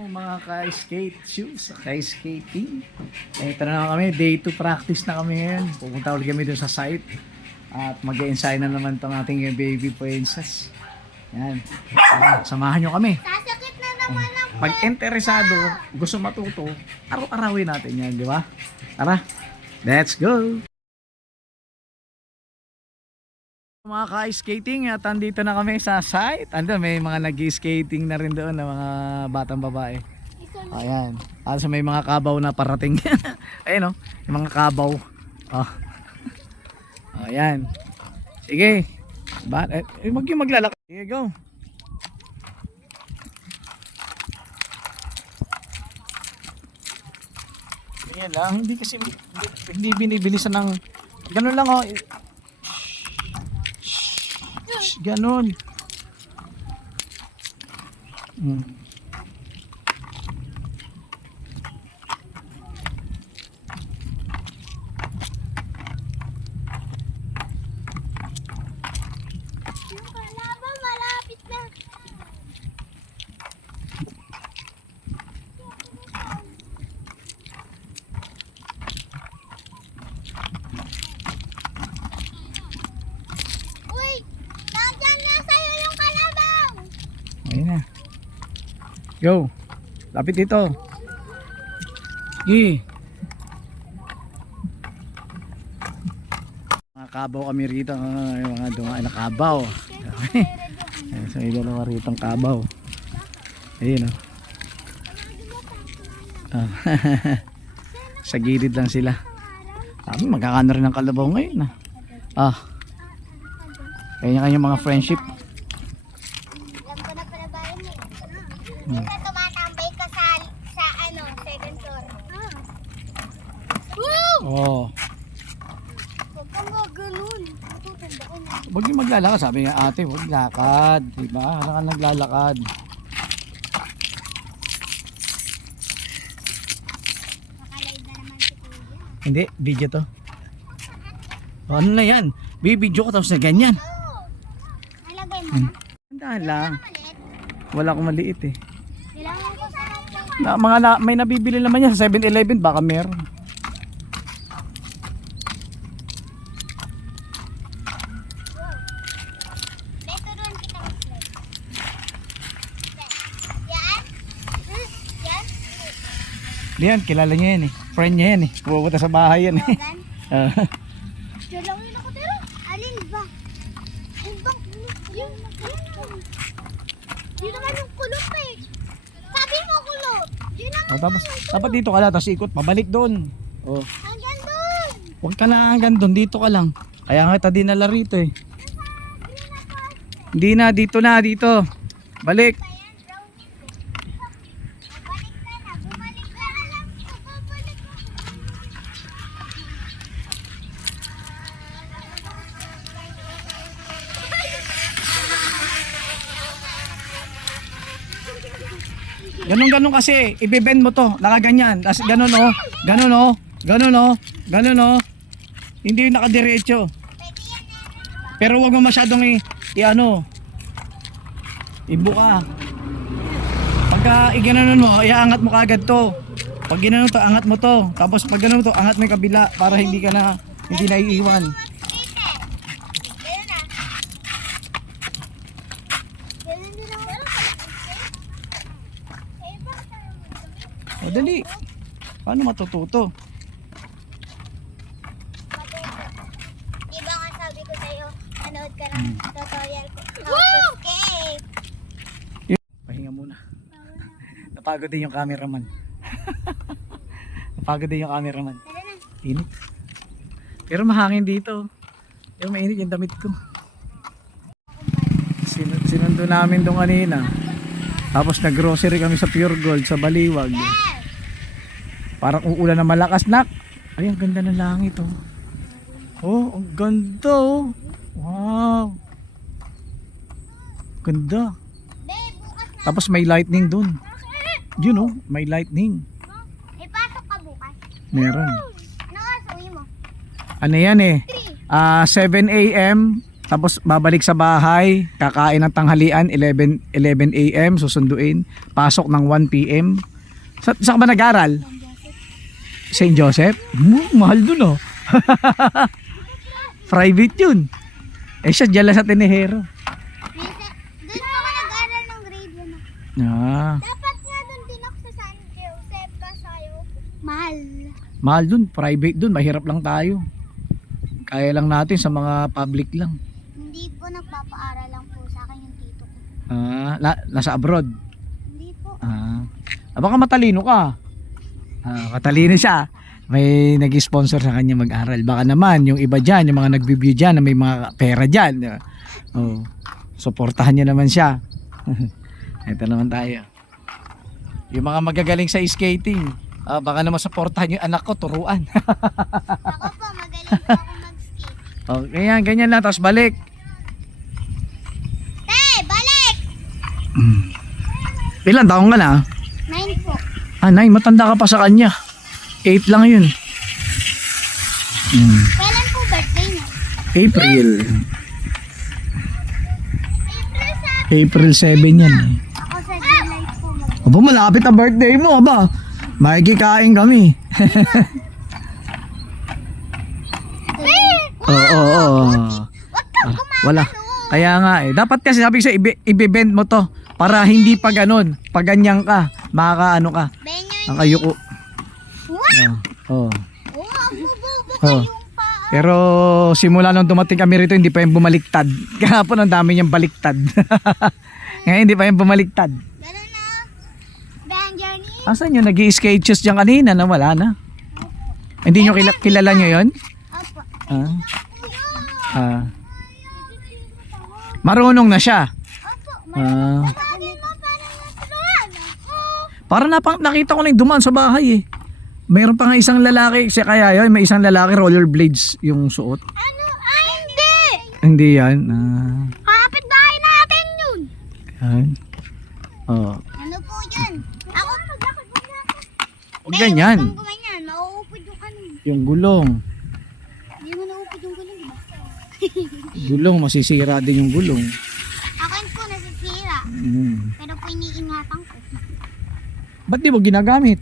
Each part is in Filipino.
Mga ka-skate shoes, ka-skating. Ito na kami, day 2 practice na kami ngayon. Pupunta ulit kami dun sa site. At mag-e-ensayo na naman itong ating baby princess. Yan. Samahan nyo kami. Sasakit na naman ang Pag interesado, gusto matuto, araw-arawin natin yan, di ba? Tara, let's go! Mga ka-skating, at andito na kami sa site. Ando, may mga nag-skating na rin doon na mga batang babae. Ayan. Also may mga kabaw na parating. Ayan o, yung mga kabaw. Oh. Ayan. Sige. Maglalakad. Sige, go. Ayan lang, hindi kasi hindi binibilisan ng ganun lang oh. Ganon. yung kalaban malapit na. Uy! Nandiyan na sa'yo yung kalabaw! Ayun na. Go. Lapit dito. Sige. Mga kabaw kami rito. Yung mga dumaan na kabaw. Ayan, so may dalawa rito kabaw. Ayun o. Sa gilid lang sila. Sabi magkakano rin ng kalabaw ngayon kanya-kanya mga friendship. Alam ko na pala ba yun eh. Basta tumatambay ka sa second floor. Woo! Oh. Huwag kang gaganon. Matutandaan na. Huwag yung maglalakad. Sabi nga ate, huwag lakad. Diba? Ano ka naglalakad? Nakalive na naman si Kuya. Hindi, video to. O, ano na yan? Bibidyo ko tapos na ganyan. Nalagay mo na. Tandaan lang. Maliit. Wala akong maliit eh. Kailangan ko sa May nabibili naman yan sa 7-Eleven. Baka meron. turuan kita mag-slide. Yan. Yan. Yan, kilala niya yan eh. Friend niya yan eh. Pupunta sa bahay yan eh. Logan. Diyan lang yung nakatira. Alin ba? Yung bang, yun naman yung kulot eh. Sabi mo kulot. Yun naman Tapos, dapat dito ka lang. Tapos ikot, pabalik doon. Oh. hanggang doon. Huwag ka na hanggang doon. Dito ka lang. Kaya nga kita dinala rito eh. Hindi na, dito na, dito. Balik. Ayan, brownie ko. Bumalik ka na. Bumalik ka na lang. Bumalik ka. Ganon kasi, ibebend mo to, nakaganyan. Tapos ganon oh, ganon oh, ganon oh, ganon oh. Hindi yung nakadiretso. Pwede yan eh. Pero wag mo masyadong i-ano. Ibuka. Pagka iganonon mo, iangat mo kagad to. Pag ginanon to, angat mo to. Tapos pag ganoon to, angat mo yung kabila para hindi na iiwan. Ganun na. Ganun din ako. Eh, bakit tayo O dali. Paano matututo? Di ba nga sabi ko sa'yo, nanood ka ng tutorial ko. How to skate. Pahinga muna. Napagod din yung cameraman. Napagod din yung cameraman. Tara na. Init. Pero mahangin dito. Pero mainit yung damit ko. Sinundo namin doon kanina. Tapos nag-grocery kami sa Pure Gold sa Baliwag. Yes! Parang uulan na malakas, nak. Ay, ang ganda ng langit oh. Oh, ang ganda oh. Wow. Ganda. Babe, bukas na. Tapos may lightning doon. Yun oh, may lightning. Ipasok ka bukas. Meron. Ano oras uwi mo? Ano yan eh? 3. 7 a.m. Tapos babalik sa bahay, kakain ng tanghalian 11 AM, susunduin. Pasok ng 1 PM. Saan ka ba nag-aral? St. Joseph? Mahal dun oh. Private yun. Eh siya dyan lang sa Tinejero. Doon ako nag-aral ng grade 1. Ah, Dapat nga doon din ako sa San Joseph kasi mahal. mahal dun, private dun, mahirap lang tayo. Kaya lang natin sa mga public lang. Hindi po nagpapaaral lang po sa akin yung tito ko. Ah, nasa abroad. Hindi po. Baka matalino ka. Katalino siya. May nag-sponsor sa kanya mag-aral. Baka naman yung iba dyan, yung mga nag-review dyan na may mga pera dyan. Oh, suportahan niyo naman siya. Ito naman tayo. Yung mga magagaling sa skating, baka naman suportahan yung anak ko, turuan. Ako po, magaling po ako mag-skate. Oh, ganyan lang, tapos balik. Balik! Ilan taong ka na? 9 po. 9, matanda ka pa sa kanya. 8 lang yun. Kailan po birthday niya? April. April 7. April 7 yan. Ako sa July po. Aba, malapit ang birthday mo, aba. Makikikain kami. Oo. Wag kang Wala. Kaya nga eh. Dapat kasi sabi ko sa i-bend mo to para hindi pa ganun. Pag ganyan ka, makakaano ka. Benyo. Nakayuko. Oh. Ang bububo Oh. kayong paa. Pero simula nung dumating kami rito, hindi pa yung bumaliktad. Kahapon ang dami niyang baliktad. Ngayon hindi pa yung bumaliktad. Ganun na. Benjani. Asan yun? Nag-i-skate shoes dyan kanina na wala na. Hindi nyo kilala nyo yun? Opo. Marunong na siya. Opo. Ah. Sabi mo parang natulungan ako. Para nakita ko na yung dumaan sa bahay eh. Meron pa nga isang lalaki, kaya yun, may isang lalaki rollerblades yung suot. Ano? Ay, hindi. Hindi yan. Kapit bahay natin yun. Yan. Oh. Ano po yun? Ako, maglakad mo na ako. Huwag ganyan. Huwag kang gumanyan. Mauupod yung ano. Yung gulong. Hindi mo naupod yung gulong, diba? Gulong, masisira din yung gulong. Akin po nasisira. Pero po iniingatan ko. Ba't di mo ginagamit?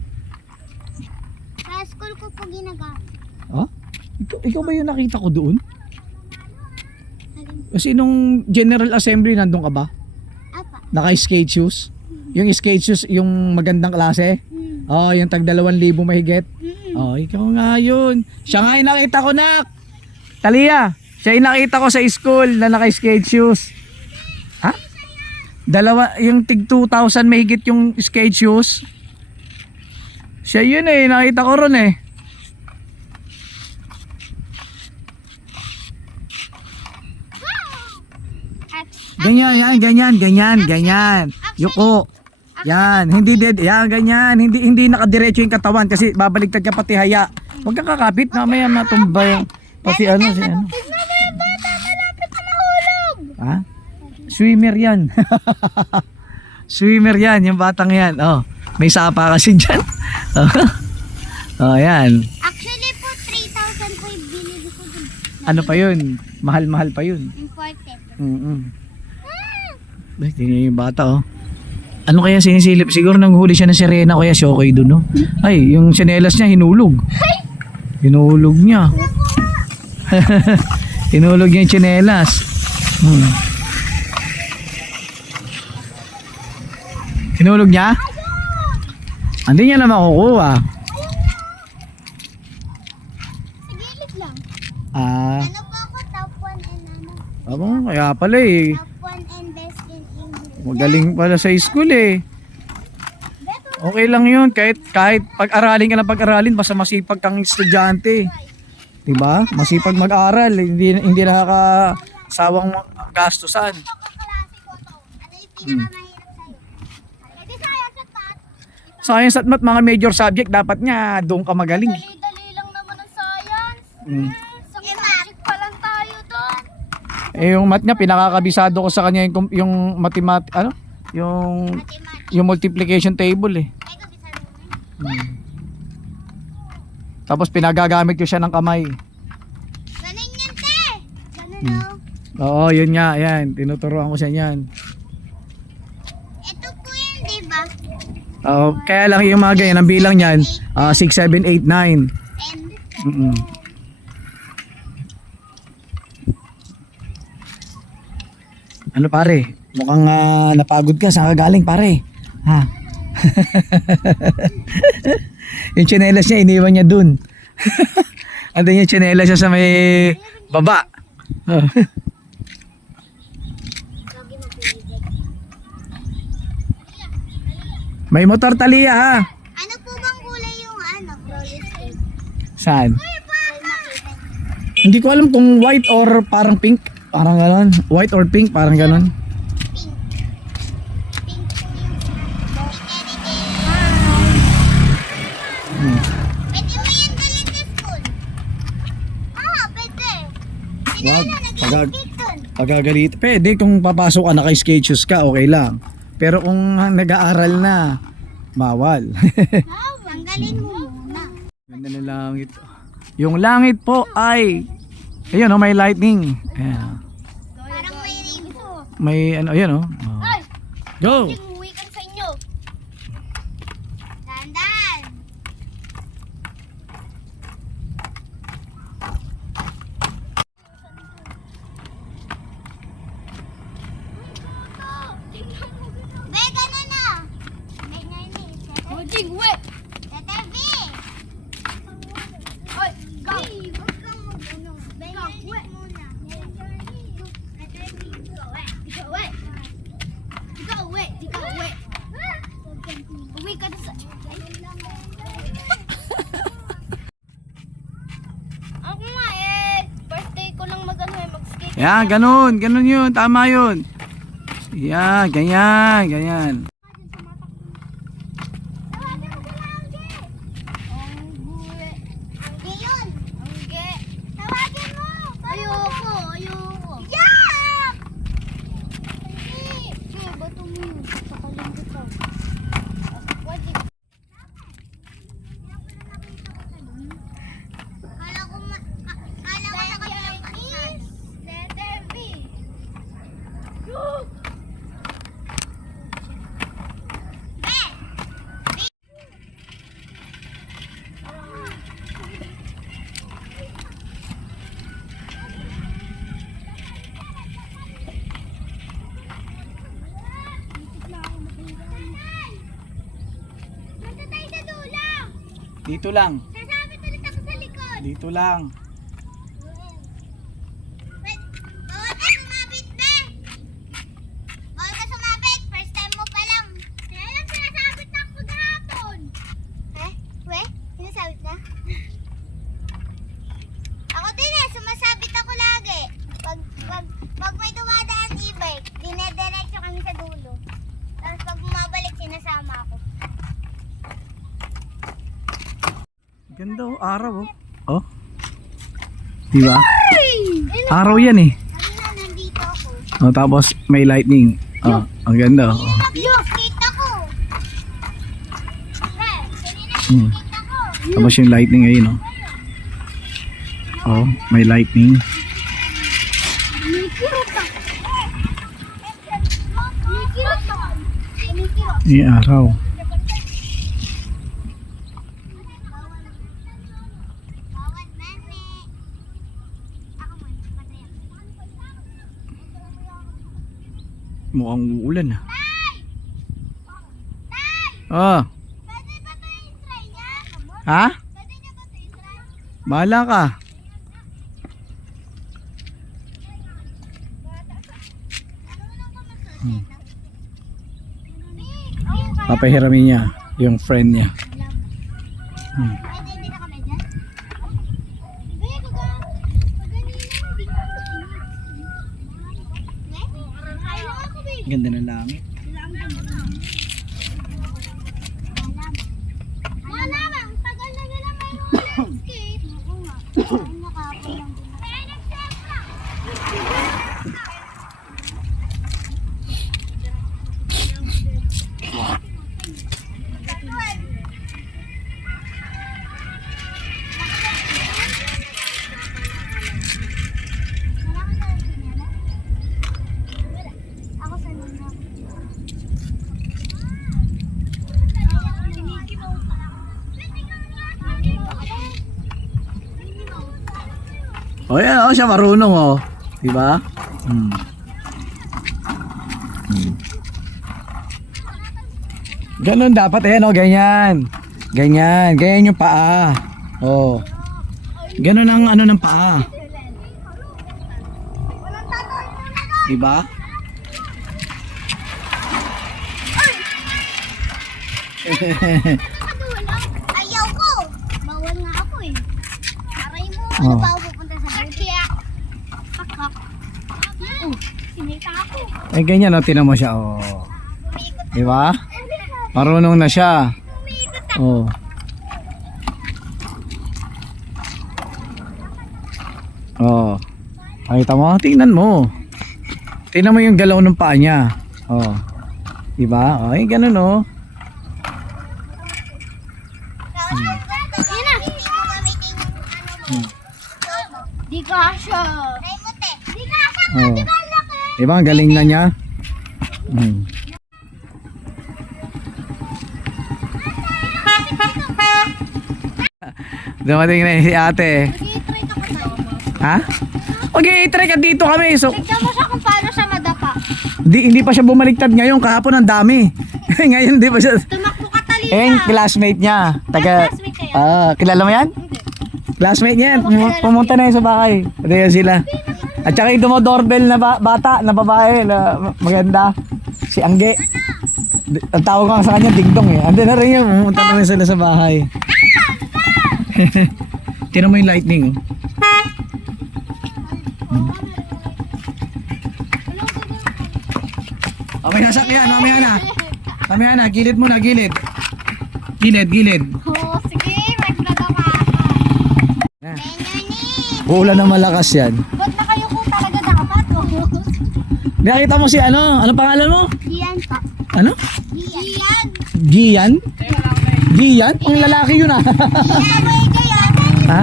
Sa school ko po ginagamit. Ikaw ba yung nakita ko doon? Alin? Kasi nung General Assembly nandun ka ba? Apa? Naka-skate shoes? Yung skate shoes, yung magandang klase? Hmm. Yung tag 2,000 mahigit? Mm-mm. Ikaw nga yun. Siya nga yung nakita ko, nak. Talia, siya yung nakita ko sa school na naka-skate shoes. Ha? Yung tig 2,000 mahigit yung skate shoes. Siya yun eh, nakita ko ron eh. Ganyan. Yuko. Yan, hindi dead. Yan, ganyan. Hindi nakadiretso yung katawan kasi babaligtad ka pati haya. Huwag kang kakapit, mamaya matumba yung pati ano. Tignan mo yung bata, malapit na mahulog. Ha? Swimmer yan. Swimmer yan, yung batang yan. Oh, may sapa kasi dyan. Yan. Actually po, 3,000 po yung binili ko dun. Ano pa yun? Mahal-mahal pa yun. Imported. Ay, tingnan yung bata oh. Ano kaya sinisilip? Siguro nanghuli siya ng sirena kaya Shokoy dun no? Ay, yung sinelas niya hinulog. Hinulog niya. Hinulog niya yung sinelas. Hinulog niya? Hindi niya na makukuha. Sa gilid lang. Ano po ako? Top 1 and ano? kaya pala eh. Top 1 and best in English. Magaling pala sa school eh. Okay lang yun. Kahit pag-aralin ka na pag-aralin, basta masipag kang estudyante. Diba? Masipag mag-aral. Hindi nakakasawang gastusan. Kaklase ko to. Ano yung pinakamahirap sa'yo? Edi science at math. Science at math, mga major subject, dapat nga doon ka magaling. Dali-dali lang naman ang science. Sa subject pa lang tayo doon. Yung math niya, pinakakabisado ko sa kanya yung yung multiplication table eh. Ay, kabisado mo yun. Tapos pinagagamit ko siya ng kamay. Ganun yan, te. Ganun o. Oo, yun nga, yan. Tinuturuan ko siya yan. Ito po yun, di ba? Oo, kaya lang yung mga ganyan, ang bilang niyan, 6, 7, 8, 9. And Mm-mm. Ano pare? Mukhang napagod ka. Saan ka galing pare? Ha? Yung tsinelas niya, iniwan niya dun. Andun yung tsinelas niya sa may baba. lagi mapibigay. May motor Talia ha. Ano po bang kulay yung ano, roller skate? Saan? Ay, makita. Hindi ko alam kung white or parang pink. Parang ganon. White or pink, parang ganon. Pink. Pink po yung Hmm. Pwede mo yan dalhin sa school. Pwede. Wag. Pagag Nag-skate dun. pagagalit. Pwede kung papasok ka, naka-skate shoes ka, okay lang. Pero kung nag-aaral na, bawal. Tanggalin mo muna. Ganda ng langit. Yung langit po ay, ayun oh, may lightning. Ayan. Parang may rainbow. May ano, ayun oh. Oh. Go! Umuwi ka sa inyo. Dandan. Be, gano'n na. Ganyan eh. Mojing, wait! Tete B. Oy, go! Huwag kang mag-ano. Ganyan muna. Tete B. Ikaw, wait! Ikaw, wait! Ikaw, wait! Uwi ka na sa... Ako nga birthday ko lang mag-skate. Yan, ganun. Ganun yun. Tama yun. Yan, ganyan, ganyan. Tawagin mo sila, Angge. Angge. Angge yun. Angge. Tawagin mo. Ayoko. Yak! Sige, bato mo yun. Sakaling kita. Pwede. Kala ko sa kabilang kasal. Letter B. Be! Punta tayo sa dulo. Dito lang. Sasabit ulit ako sa likod. Dito lang. Bawal ka sumabit, be! Bawal ka sumabit. First time mo pa lang. Kaya lang sinasabit na ako gahapon. Eh? We? Sinasabit na? Ako din sumasabit ako lagi. Pag may dumadaan e-bike, dinediretso kami sa dulo. Tapos pag bumabalik, sinasama ako. Ganda oh, araw oh. Oh. Di ba? Araw yan eh. Kanina nandito ako. Oh, tapos may lightning. Oh, ang ganda oh. Nag-skate ako. Be, kanina Hmm. nag-skate ako. Tapos yung lightning ayun oh. Oh, may lightning. Kumikirot ako. Kumikirot ako. Kumikirot. Yung araw. Bawal mami. Ako mo, patay ako. Mukhang uulan ah. Tay! Tay! Oh, Pwede ba ito yung try niya? ha? Pwede niya ba ito yung try? Bahala ka. Marunong ka mag-susunod. Hmm. Papahiramin niya yung friend niya. Hmm. Pwede hindi na kami dyan? Be, kaganina, hindi ka ayaw ako, be. Ganda ng langit. Malamang, tagal na nila may roller skate. Oo nga. Ang nakapalang din. Kaya nag-set ka. O yan, oh, siya marunong oh. Di ba? Hmm. Hmm. Ganun dapat, ayan oh, ganyan. Ganyan, ganyan yung paa. Oh. Ganun ang ano ng paa. Di ba? Ayaw ko. Bawal nga ako eh. Aray mo, Oh. ano ba ako pupunta sa Kaya, pakak. Sinita ako. Eh ganyan oh, tinan mo siya oh. Di ba? Marunong na siya. Oh. Oh. Nakita mo? Tingnan mo. Tingnan mo yung galaw ng paa niya. Oh. Di ba? Oh, eh ganun oh. Yun na. Hindi mo gamitin ano mo. Di kasha. Remote eh. Di ka sa Oh. di ba ang laki? Di ba? Ang galing na niya. Hmm. Dumating na si ate. Mag-i-try ka pa tayo. Ha? Okay, try ka dito kami. So, Tignan mo siya kung paano siya madapa. hindi pa siya bumaliktad ngayon. Kahapon ang dami. Ngayon hindi pa siya. Tumakbo ka tali Eh, yung classmate niya. Classmate kayo? Kilala mo yan? Classmate niya. Pumunta na yun sa bahay. Ito yan sila. At saka yung doorbell na bata, na babae, na maganda. Si Angge. Ang tawag ko sa kanya, Dingdong eh. Ando na rin yun. Pumunta na rin sila sa bahay. Tinan mo yung lightning. Okay, sasakyan. Mamaya na. Mamaya na. Gilid mo na, gilid. Gilid. Oo, sige. Magdadapa ako. Uulan na malakas yan. Ba't na kayo kung talaga dapat? Nakita mo si ano? Ano pangalan mo? Iyan pa. Ano? Iyan. Gian? Gian? Ang lalaki yun ah. Iyan. Iyan. Ha?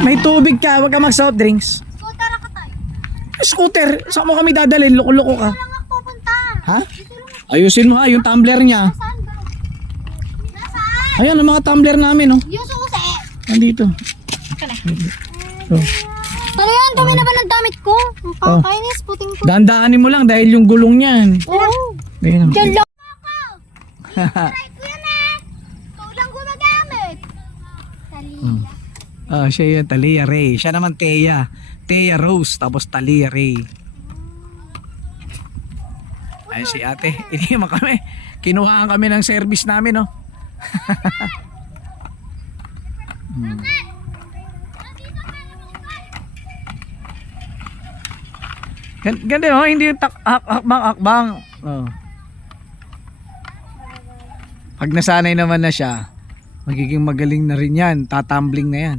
May tubig ka, wag ka mag soft drinks. Scooter ako tayo. Scooter, saan mo kami dadalhin? Loko-loko ka. Saan lang ako pupunta? Ha? Ayusin mo ha, yung tumbler niya. Saan ba? Nasaan? Ayan, ang mga tumbler namin oh. Yung susi. Nandito. Oh. Pero yan, dami naman ng damit ko. Ang Oh. kakainis, puting ko. Dandaanin mo lang dahil yung gulong niyan. Oo. Ayan. Diyan lang. Right ko yan eh. Ito lang gumagamit. Hmm. Siya yun, Talia Ray. Siya naman Thea. Thea Rose, tapos Talia Ray. Ay si ate, iniman kami. Kinuhaan kami ng service namin, no? Hmm. Ganda, oh, hindi yung hakbang. Oh. Pag nasanay naman na siya, magiging magaling na rin yan. Tatambling na yan.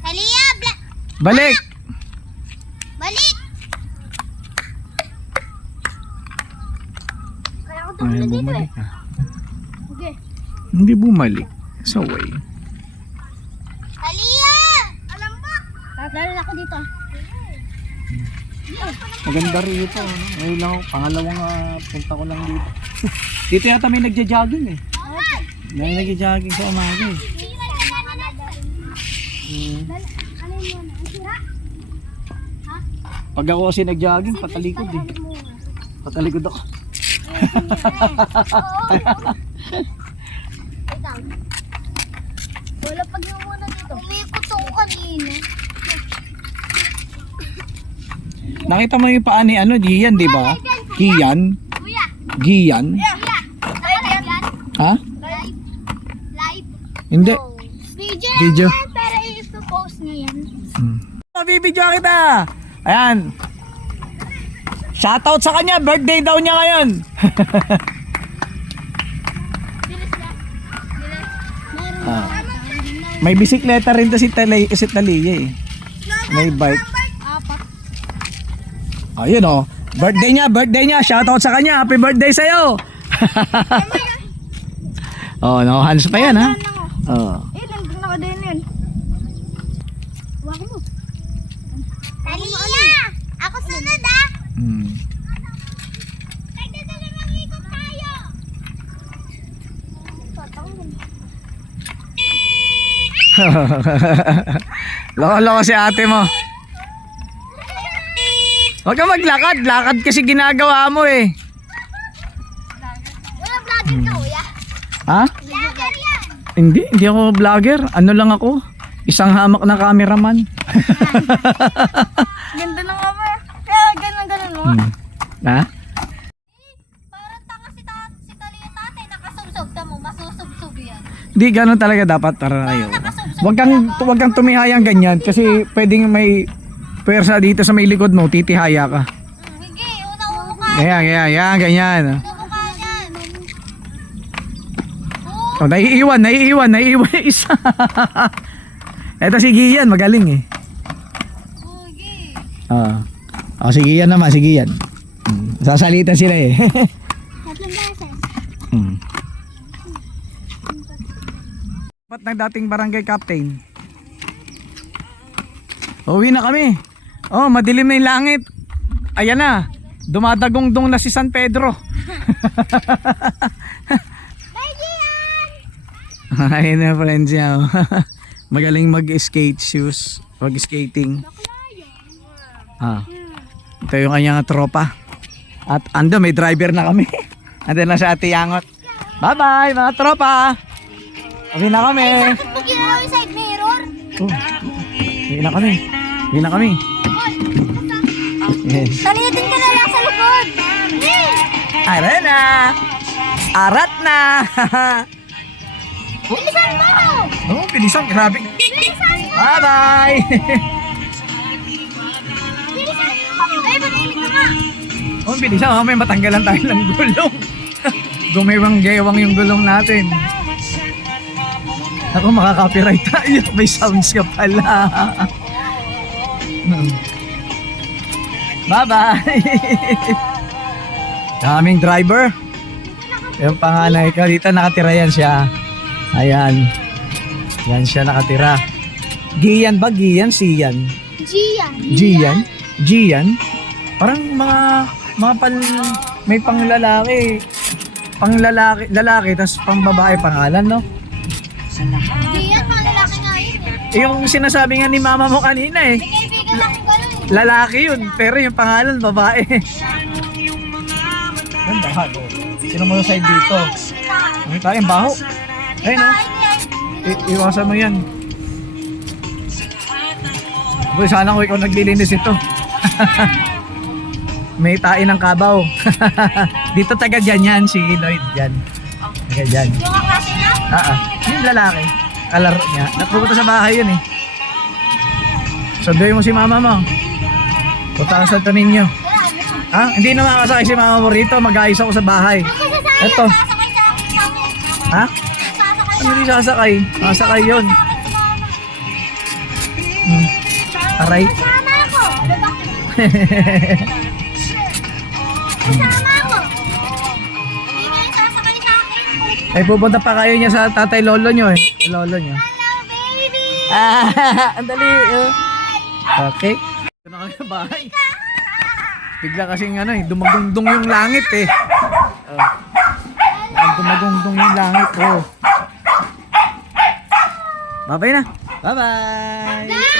Talia, Balik! balik. Kaya ako Ay, tumulad dito eh. bumalik ah. Okay. Hindi bumalik. So way. Talia! Alam ba? Tatalo ako dito. Maganda rito. Ano? Ngayon lang, pangalawang punta ko lang dito. Dito yata may nagja-jogging eh. May nagja-jogging sa umaga eh. Pag ako kasi nag-jogging, patalikod eh. Patalikod ako. Wala pag yung muna dito. Umikot ako kanina. Nakita mo yung paa ni ano, Gian, di ba? Gian? Kuya! Gian? Kuya! Live yan? Ha? Live. Live. Hindi. Video Video. lang yan, pero i-post niya yan. Mabibidyo kita. Ayan. Shoutout sa kanya, birthday daw niya ngayon. Bilis na. Bilis. Meron Ah. May bisikleta rin to si Talia eh. May bike. apat. Ayun oh. Birthday niya. Shoutout sa kanya. Happy birthday sa'yo. Oh, no, hands pa yan ha. Oh. Eh, nandun ako din yun. Talia! Loko-loko si ate mo. Huwag ka maglakad. Lakad kasi ginagawa mo eh. Wala vlogger ka, kuya. Ha? Vlogger yan. Hindi ako vlogger. Ano lang ako? Isang hamak na cameraman. Ganda ng kama. Kaya ganun mo. Ha? Parang tanga si Kaliya tatay. Nakasubsob ta mo. Masusubsob yan. Hindi ganun talaga dapat. Tara na kayo. Huwag kang tumihayang ganyan kasi pwedeng may pwersa dito sa may likod mo, titihaya ka. Sige, una-uno ka. Ganyan, ganyan. Una-uno ka yan. Oh, naiiwan yung isa. Eto si Gian, magaling eh. Sige. Si Gian naman, si Gian. Sasalitan sila eh. Tatlong beses. Dapat ng dating barangay captain. Uwi na kami. Oh, madilim na yung langit. Ayan na. Dumadagong-dong na si San Pedro. Bye, Gian! Ayun na friends niya. Magaling mag-skate shoes. Mag-skating. Ito yung kanyang tropa. At ando, may driver na kami. Ando na sa Ate Yangot. Bye-bye mga tropa. Uwi na kami. Pag ginawa yung side mirror. Uwi na kami. Yes. Talitin ka na lang sa likod. Arat na. Arat na. Bilisan mo! Oh, bilisan. Grabe. Bilisan mo! Bye-bye. Bilisan mo! Ay, manilig ka nga! Oh, bilisan. May matanggalan tayo ng gulong. Gumewang-gewang yung gulong natin. Ako, makaka-copyright tayo. May sounds ka pala. Bye-bye. Daming driver. Yung panganay ko dito, nakatira yan siya. Ayan. Yan siya nakatira. Gian ba? Gian? Sian? Gian. Gian? Parang mga may panglalaki. Lalaki, tas pang babae pangalan, no? Gian, mga lalaki nga yun eh. Yung sinasabi nga ni mama mo kanina eh. May kaibigan lang ko ganun eh. Lalaki yun, pero yung pangalan babae. Ganda ha, go. Sino mo yung side dito? Ano tayo, yung baho? Ayun, no? Iwasan mo yan. Boy, sana ko ikaw naglilinis ito. May tain ng kabaw. Dito taga dyan yan, si Lloyd dyan. Taga dyan. Yung kaklase niya? Yung lalaki. Kalaro niya. Napupunta sa bahay yun eh. Sunduin mo si mama mo. Punta ka sa ito ninyo. Ha? Hindi na makasakay si mama mo rito. Mag-ayos ako sa bahay. Ito. Sasakay sa akin kami. Ha? Sasakay Ano di sasakay? Sasakay yun. Aray. Kasama ako. Kasama ako. Hindi nga yung sasakay sa akin. Ay pupunta pa kayo niya sa tatay lolo nyo eh. Lolo nyo. Hello, baby! Andali. Okay. Ito na kami sa bahay. Bigla kasing ano eh, dumagungdong yung langit eh. Dumagungdong yung langit oh. Bye-bye na. Bye-bye.